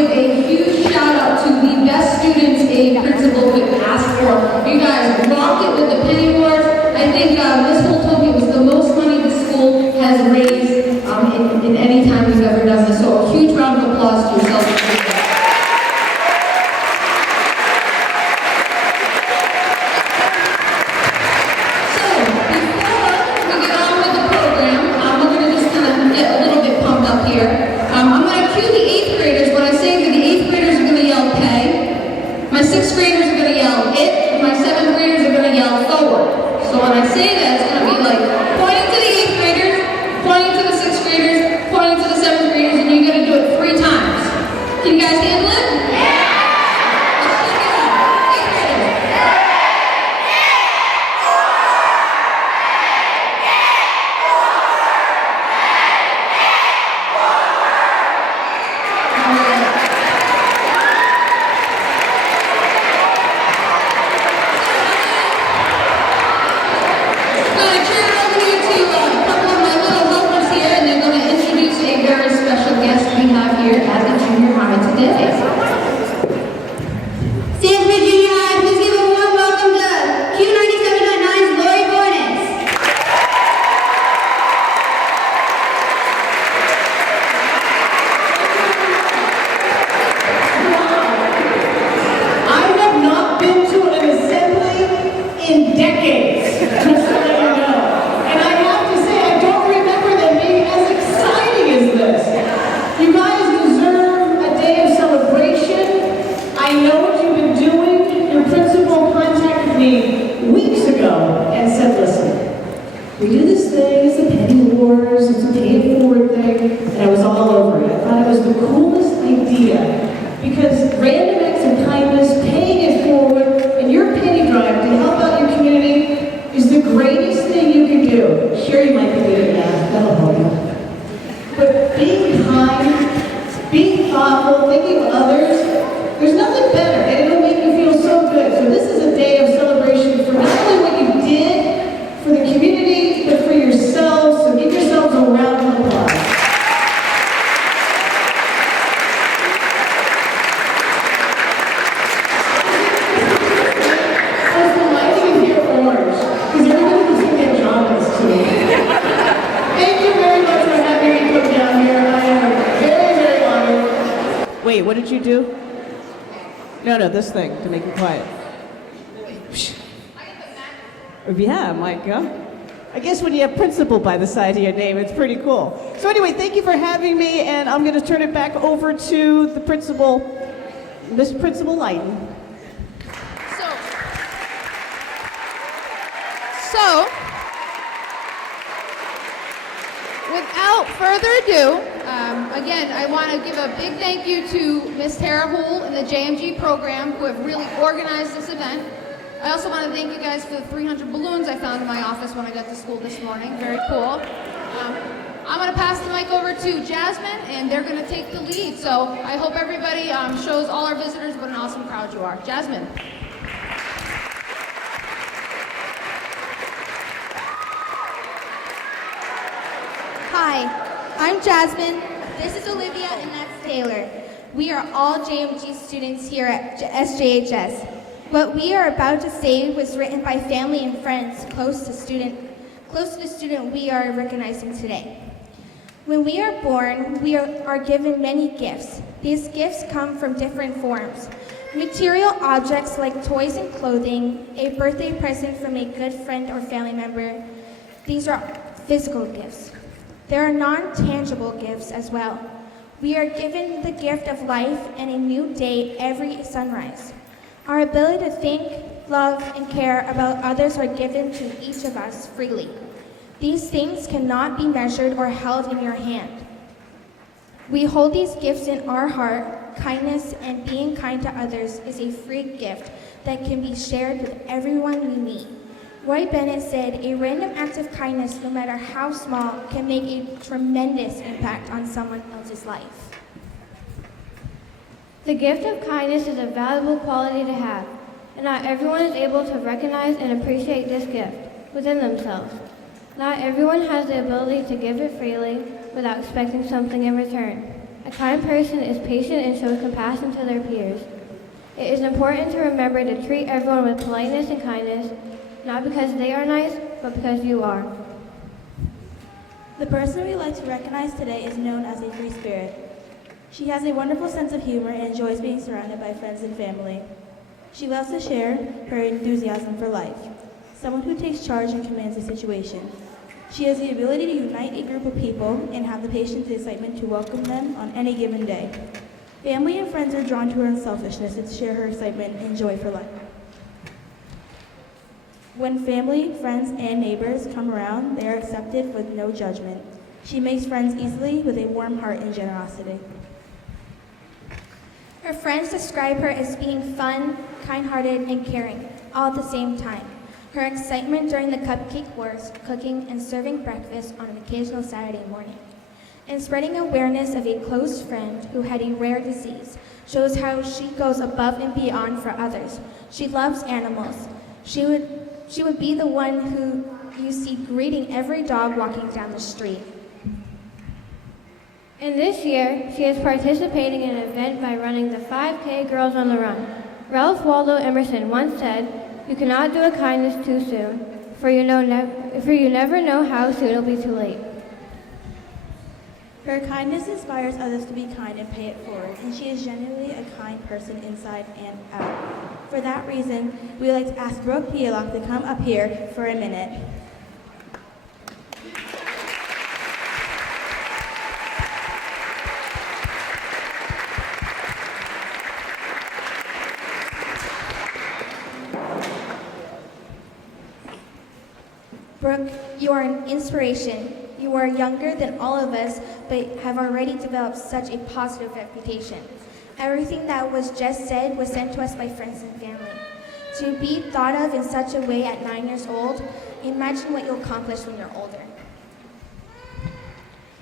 give a huge shout out to the best students a principal could ask for. You guys rocked it with the penny wars. I think this whole token was the most money the school has raised in any time we've ever done this. So a huge round of applause to yourselves. This thing to make it quiet. Yeah, Micah. I guess when you have principal by the side of your name, it's pretty cool. So anyway, thank you for having me, and I'm going to turn it back over to the principal, Miss Principal Lighton. So, without further ado, again, I want to give a big thank you to Ms. Tara Houle and the JMG program who have really organized this event. I also want to thank you guys for the 300 balloons I found in my office when I got to school this morning. Very cool. I'm going to pass the mic over to Jasmine, and they're going to take the lead. So I hope everybody shows all our visitors what an awesome crowd you are. Jasmine. Hi, I'm Jasmine. This is Olivia, and that's Taylor. We are all JMG students here at SJHS. What we are about to say was written by family and friends close to the student we are recognizing today. When we are born, we are given many gifts. These gifts come from different forms. Material objects like toys and clothing, a birthday present from a good friend or family member. These are physical gifts. There are non-tangible gifts as well. We are given the gift of life and a new day every sunrise. Our ability to think, love, and care about others are given to each of us freely. These things cannot be measured or held in your hand. We hold these gifts in our heart. Kindness and being kind to others is a free gift that can be shared with everyone we meet. Roy Bennett said, "A random act of kindness, no matter how small, can make a tremendous impact on someone else's life." The gift of kindness is a valuable quality to have, and not everyone is able to recognize and appreciate this gift within themselves. Not everyone has the ability to give it freely without expecting something in return. A kind person is patient and shows compassion to their peers. It is important to remember to treat everyone with politeness and kindness, not because they are nice, but because you are. The person we like to recognize today is known as a free spirit. She has a wonderful sense of humor and enjoys being surrounded by friends and family. She loves to share her enthusiasm for life, someone who takes charge and commands a situation. She has the ability to unite a group of people and have the patience and excitement to welcome them on any given day. Family and friends are drawn to her unselfishness and share her excitement and joy for life. When family, friends, and neighbors come around, they are accepted with no judgment. She makes friends easily with a warm heart and generosity. Her friends describe her as being fun, kind-hearted, and caring, all at the same time. Her excitement during the cupcake wars, cooking, and serving breakfast on an occasional Saturday morning, and spreading awareness of a close friend who had a rare disease shows how she goes above and beyond for others. She loves animals. She would be the one who you see greeting every dog walking down the street. And this year, she is participating in an event by running the 5K Girls on the Run. Ralph Waldo Emerson once said, "You cannot do a kindness too soon, for you never know how soon it'll be too late." Her kindness inspires others to be kind and pay it forward, and she is genuinely a kind person inside and out. For that reason, we would like to ask Brooke Piawlock to come up here for a minute. Brooke, you are an inspiration. You are younger than all of us, but have already developed such a positive reputation. Everything that was just said was sent to us by friends and family. To be thought of in such a way at 9 years old, imagine what you'll accomplish when you're older.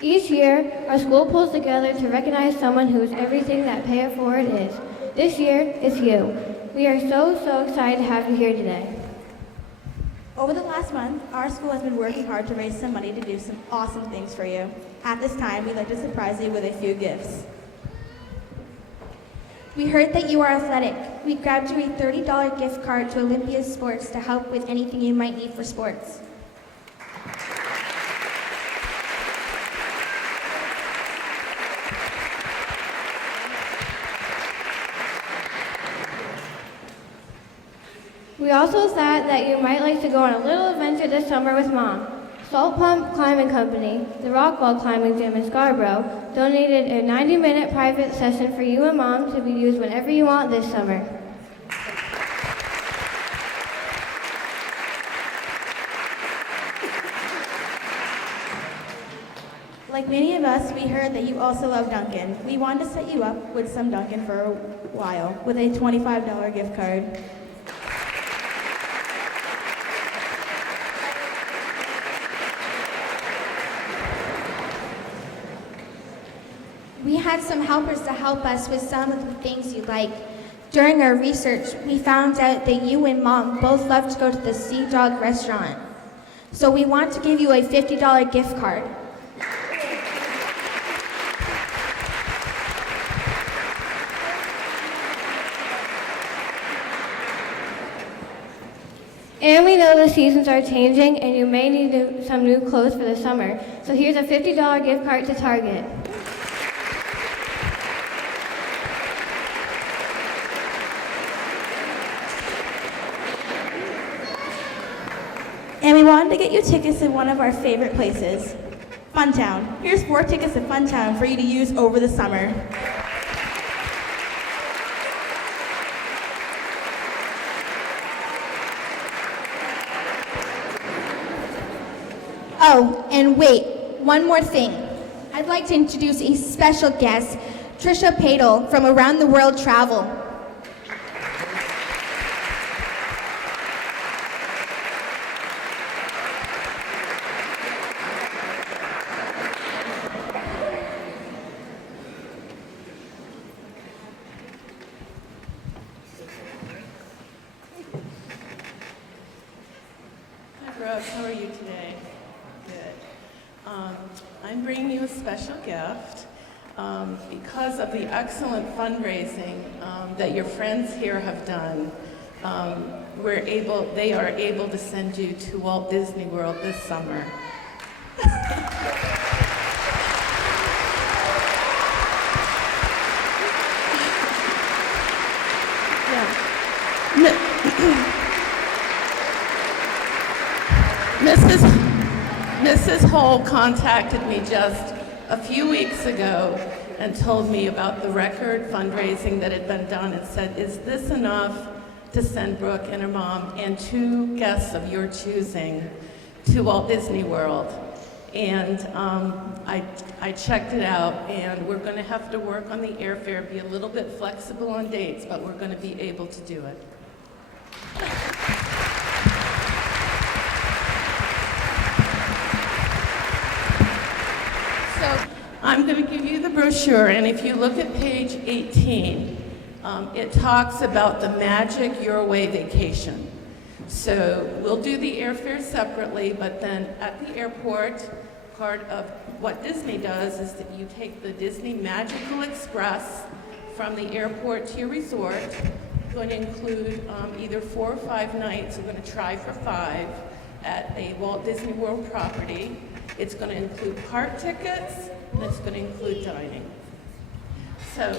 Each year, our school pulls together to recognize someone who is everything that Pay It Forward is. This year, it's you. We are so excited to have you here today. Over the last month, our school has been working hard to raise some money to do some awesome things for you. At this time, we'd like to surprise you with a few gifts. We heard that you are athletic. We grabbed you a $30 gift card to Olympia Sports to help with anything you might need for sports. We also thought that you might like to go on a little adventure this summer with Mom. Salt Pump Climbing Company, the Rockwall Climbing Gym in Scarborough, donated a 90-minute private session for you and Mom to be used whenever you want this summer. Like many of us, we heard that you also love Dunkin'. We wanted to set you up with some Dunkin' for a while with a $25 gift card. We had some helpers to help us with some of the things you like. During our research, we found out that you and Mom both love to go to the Sea Dog restaurant. So we want to give you a $50 gift card. And we know the seasons are changing and you may need some new clothes for the summer. So here's a $50 gift card to Target. And we wanted to get you tickets to one of our favorite places, Funtown. Here's 4 tickets to Funtown for you to use over the summer. Oh, and wait, one more thing. I'd like to introduce a special guest, Trisha Padel from Around the World Travel. Hi, Brooke. How are you today? Good. I'm bringing you a special gift. because of the excellent fundraising that your friends here have done, they are able to send you to Walt Disney World this summer. Mrs. Hull contacted me just a few weeks ago and told me about the record fundraising that had been done and said, is this enough to send Brooke and her mom and 2 guests of your choosing to Walt Disney World? And I checked it out, and we're going to have to work on the airfare, be a little bit flexible on dates, but we're going to be able to do it. So I'm going to give you the brochure, and if you look at page 18, it talks about the Magic Your Way vacation. So we'll do the airfare separately, but then at the airport, part of what Disney does is that you take the Disney Magical Express from the airport to your resort. It's going to include either 4 or 5 nights. We're going to try for 5 at a Walt Disney World property. It's going to include park tickets, and it's going to include dining. So,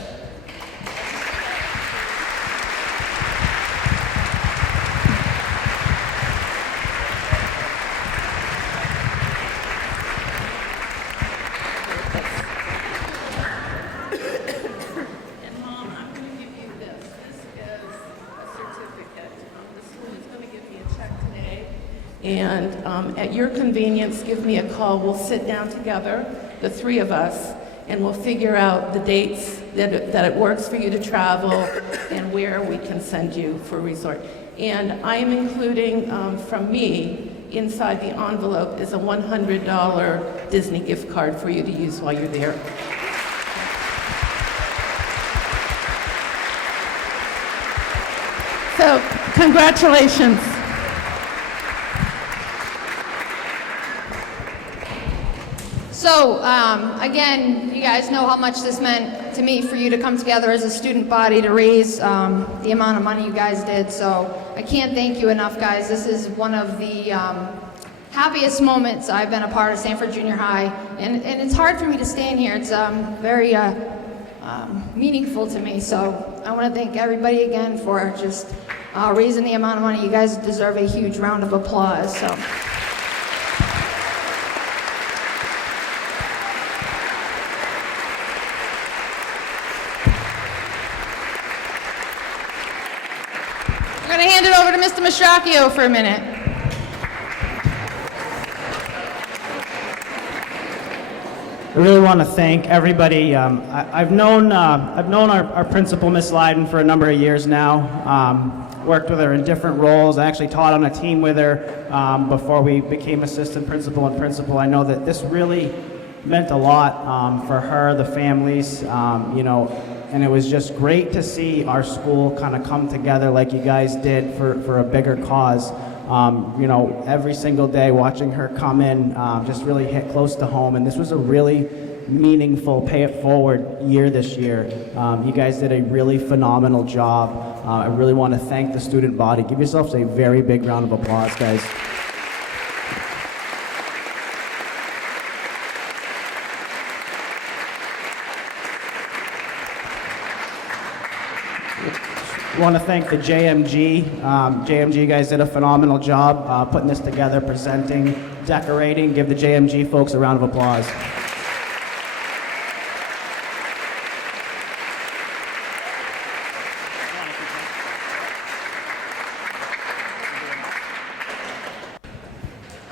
and at your convenience, give me a call. We'll sit down together, the 3 of us, and we'll figure out the dates that it works for you to travel and where we can send you for a resort. And I'm including, from me, inside the envelope is a $100 Disney gift card for you to use while you're there. So, congratulations. So, again, you guys know how much this meant to me for you to come together as a student body to raise the amount of money you guys did. So I can't thank you enough, guys. This is one of the happiest moments I've been a part of Sanford Junior High. And it's hard for me to stand here. It's very meaningful to me. So I want to thank everybody again for just raising the amount of money. You guys deserve a huge round of applause. So. I'm going to hand it over to Mr. Mastracchio for a minute. I really want to thank everybody. I've known our principal, Miss Lyden, for a number of years now. Worked with her in different roles. I actually taught on a team with her before we became assistant principal and principal. I know that this really meant a lot for her, the families, and it was just great to see our school kind of come together like you guys did for a bigger cause. Every single day watching her come in just really hit close to home, and this was a really meaningful Pay It Forward year this year. You guys did a really phenomenal job. I really want to thank the student body. Give yourselves a very big round of applause, guys. I want to thank the JMG. JMG guys did a phenomenal job putting this together, presenting, decorating. Give the JMG folks a round of applause.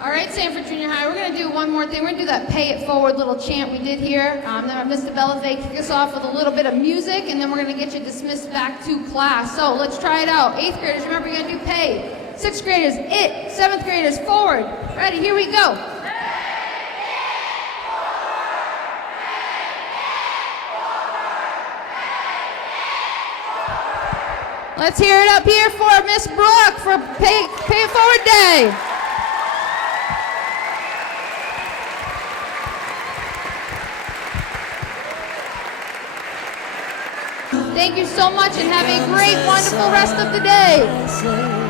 All right, Sanford Junior High, we're going to do one more thing. We're going to do that Pay It Forward little chant we did here. Then Mr. Belafay kick us off with a little bit of music, and then we're going to get you dismissed back to class. So let's try it out. 8th graders, remember you're going to do pay. 6th graders, it. 7th graders, forward. Ready, here we go. Let's hear it up here for Miss Brooke for Pay It Forward Day. Thank you so much and have a great, wonderful rest of the day.